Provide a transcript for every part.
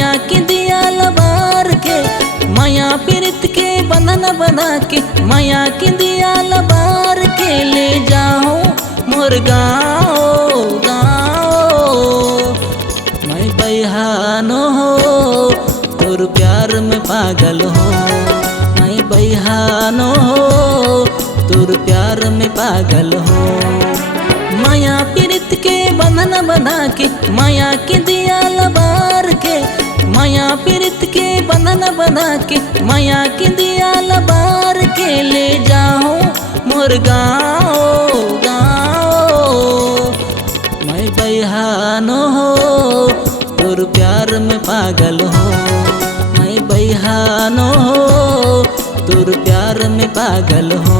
माया के दिया लबार के, माया पीरित के बंधन बना के, माया के दिया लबार के ले जाओ मोर गाँव गाँव। मैं बहानो हो तोर प्यार में पागल हो, मैं बहानो हो तोर प्यार में पागल हो। माया पीरित के बंधन बना के, माया के दिया लबार के, माया पीरित के बंधन बना के, माया के दिया लबार के ले जाओ मोर गाँव गाँव। मैं बहानो हो तोर प्यार में पागल हो, मैं बहानो हो तोर प्यार में पागल हो।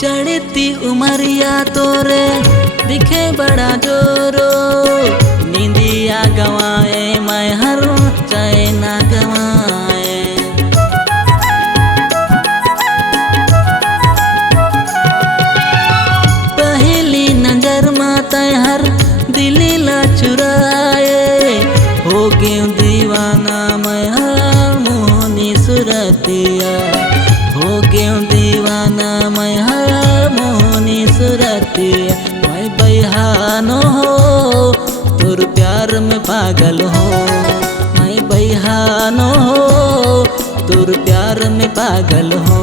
चढ़ती उमरिया तोरे दिखे बड़ा जोरो, नींदिया गवाए मैं हर चैन ना गवाए। पहली नजर माता हर दिली ला चुराए, हो गए दीवाना मैं हर मोहनी सुरतिया, हो गए दीवाना मैं हर मोहनी सुरतिया। मैं बहानो हो तोर प्यार में पागल हो, मैं बहानो हो तोर प्यार में पागल हो।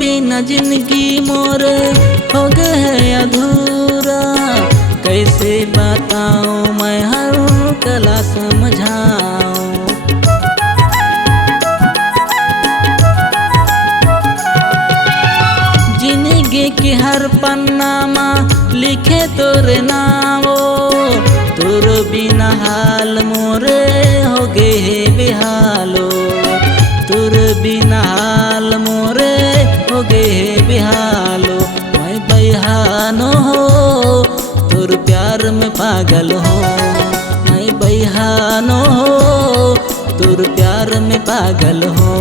बिना जिंदगी मोरे हो गए है अधूरा, कैसे बताऊं मैं हर कला समझाऊं। जिंदगी के हर पन्ना में लिखे तोरे नामो, तोर बिना हाल मोरे हो गए है बेहालो, तोर बिना हाल मोरे हो गए बेहालो। मैं बहानो हो तोर प्यार में पागल हो, मैं बहानो हो तोर प्यार में पागल हो।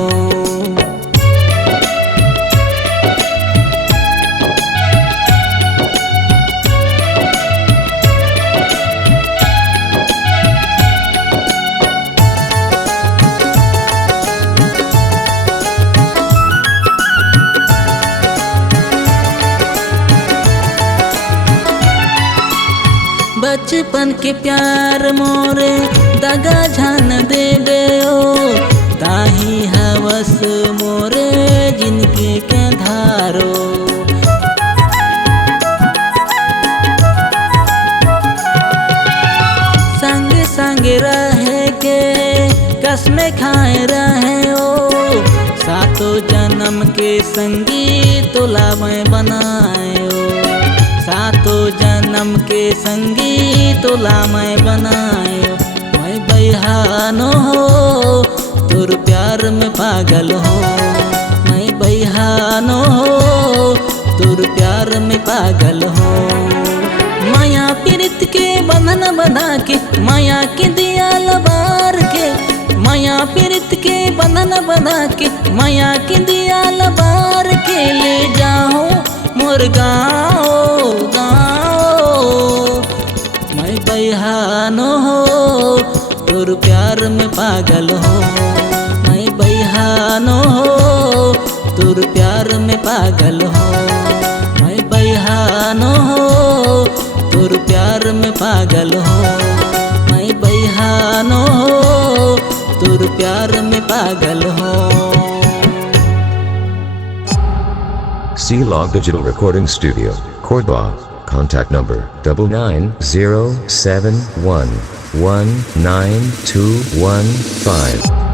बचपन के प्यार मोरे दगा जान दे गयो, ताही हवस मोरे जिनके के धारो। संग संग रहे के कसमें खाए रहे ओ, सातों जन्म के संगी तोला मैं बनायो, सातों जन्म के संगी तोला मैं बनायो। मैं बहानो हो तोर प्यार में पागल हो, मैं बहानो हो तोर प्यार में पागल हो। माया पीरित के बंधन बना के, माया के दिया लबार के, माया पीरित के बंधन बना के, माया के दिया लबार के ले जाओ मोर गाँव गाँव। मैं बहानो हो तोर प्यार में पागल हो, मैं बहानो हो तोर प्यार में पागल हो। मैं बहानो हो तोर प्यार में पागल हो, मैं बहानो हो तोर प्यार में पागल हो। C-Log Digital Recording Studio, Cordoba. Contact number 990771. 19215.